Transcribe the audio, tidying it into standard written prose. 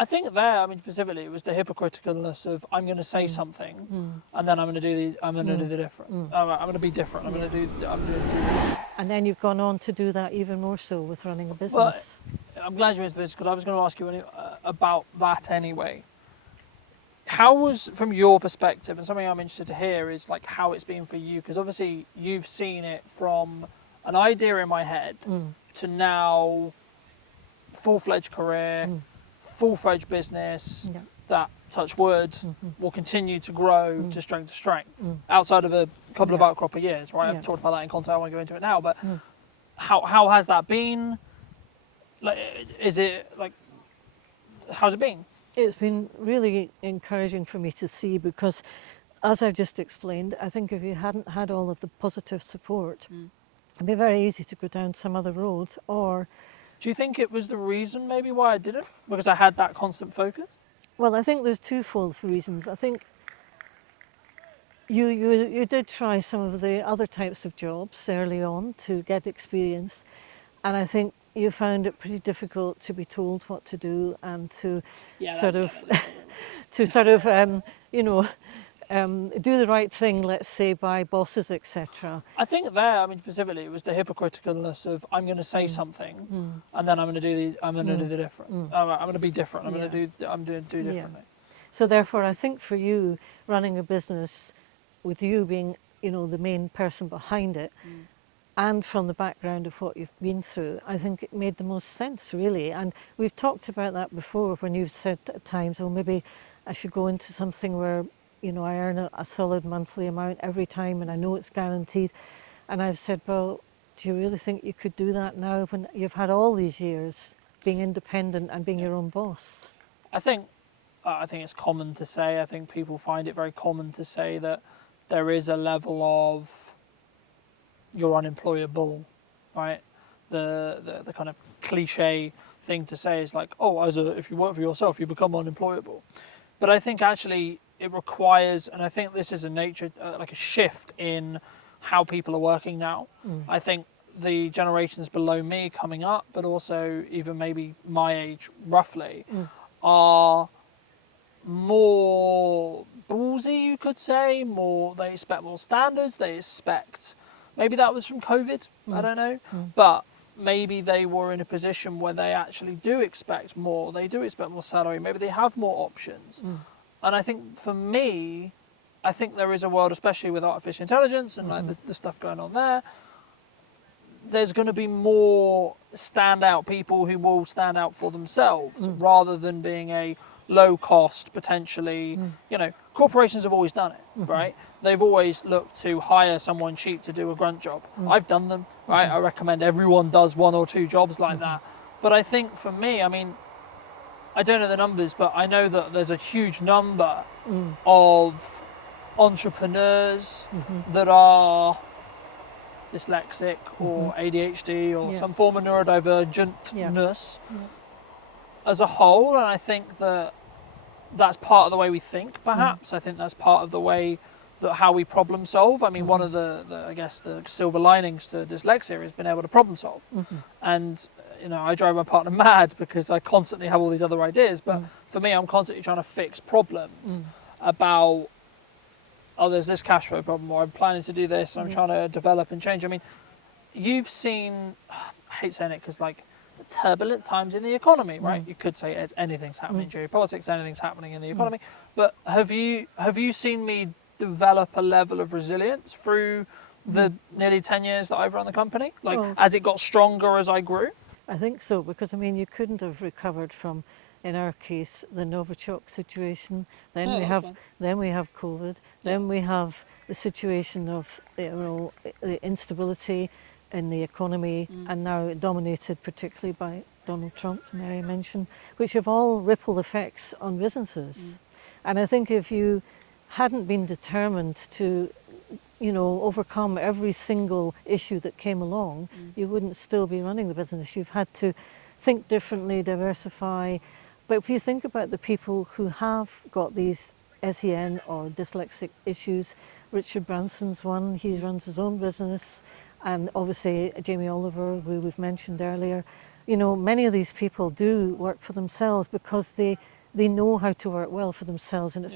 I think there, I mean, specifically, it was the hypocriticalness of I'm going to say something, and then I'm going to do the different. I'm going to be different. I'm going to do this. And then you've gone on to do that even more so with running a But business. I'm glad you went to this because I was going to ask you about that anyway. How was, from your perspective, and something I'm interested to hear is like how it's been for you, because obviously you've seen it from an idea in my head to now full-fledged career, full-fledged business that, touch wood, will continue to grow to strength outside of a couple of outcrop of years, right? I've talked about that in content, I won't go into it now, but how has that been? Like, is it like, how's it been? It's been really encouraging for me to see because, as I've just explained, I think if you hadn't had all of the positive support, it'd be very easy to go down some other road. Or, do you think it was the reason maybe why I didn't? Because I had that constant focus? well, I think there's twofold reasons. I think you did try some of the other types of jobs early on to get experience, and I think you found it pretty difficult to be told what to do and to do the right thing, let's say, by bosses, etc. I think there, I mean, specifically, it was the hypocriticalness of I'm going to say something, and then I'm going to do the different. I'm going to be different. I'm going to do differently. So therefore, I think for you, running a business with you being, the main person behind it, and from the background of what you've been through, I think it made the most sense, really. And we've talked about that before when you've said at times, maybe I should go into something where, I earn a solid monthly amount every time and I know it's guaranteed. And I've said, well, do you really think you could do that now when you've had all these years being independent and being your own boss? I think it's common to say, I think people find it very common to say that there is a level of you're unemployable, right? The kind of cliche thing to say is like, if you work for yourself, you become unemployable. But I think actually it requires, and I think this is like a shift in how people are working now. I think the generations below me coming up, but also even maybe my age roughly, are more ballsy, you could say. They expect more standards. They expect, maybe that was from COVID, I don't know, but maybe they were in a position where they actually do expect more. They do expect more salary. Maybe they have more options. And I think for me, I think there is a world, especially with artificial intelligence and like the stuff going on there, there's going to be more standout people who will stand out for themselves rather than being a low cost, potentially, corporations have always done it, right? They've always looked to hire someone cheap to do a grunt job. I've done them, right? I recommend everyone does 1 or 2 jobs like that. But I think for me, I mean, I don't know the numbers, but I know that there's a huge number of entrepreneurs that are dyslexic or ADHD or some form of neurodivergentness as a whole. And I think that that's part of the way we think, perhaps. I think that's part of the way that how we problem solve. I mean, one of the I guess the silver linings to dyslexia is being able to problem solve. And I drive my partner mad because I constantly have all these other ideas, but for me, I'm constantly trying to fix problems about, there's this cash flow problem, or I'm planning to do this, I'm trying to develop and change. I mean, you've seen, I hate saying it because like turbulent times in the economy, right? You could say anything's happening in geopolitics, anything's happening in the economy, but have you seen me develop a level of resilience through the nearly 10 years that I've run the company? Like, as it got stronger as I grew? I think so, because I mean, you couldn't have recovered from, in our case, the Novichok situation. Then we have COVID. Then we have the situation of the instability in the economy, and now dominated particularly by Donald Trump, Mary mentioned, which have all ripple effects on businesses. And I think if you hadn't been determined to overcome every single issue that came along, you wouldn't still be running the business. You've had to think differently, diversify. But if you think about the people who have got these SEN or dyslexic issues, Richard Branson's one, he runs his own business, and obviously Jamie Oliver, who we've mentioned earlier, you know, many of these people do work for themselves because they know how to work well for themselves, and it's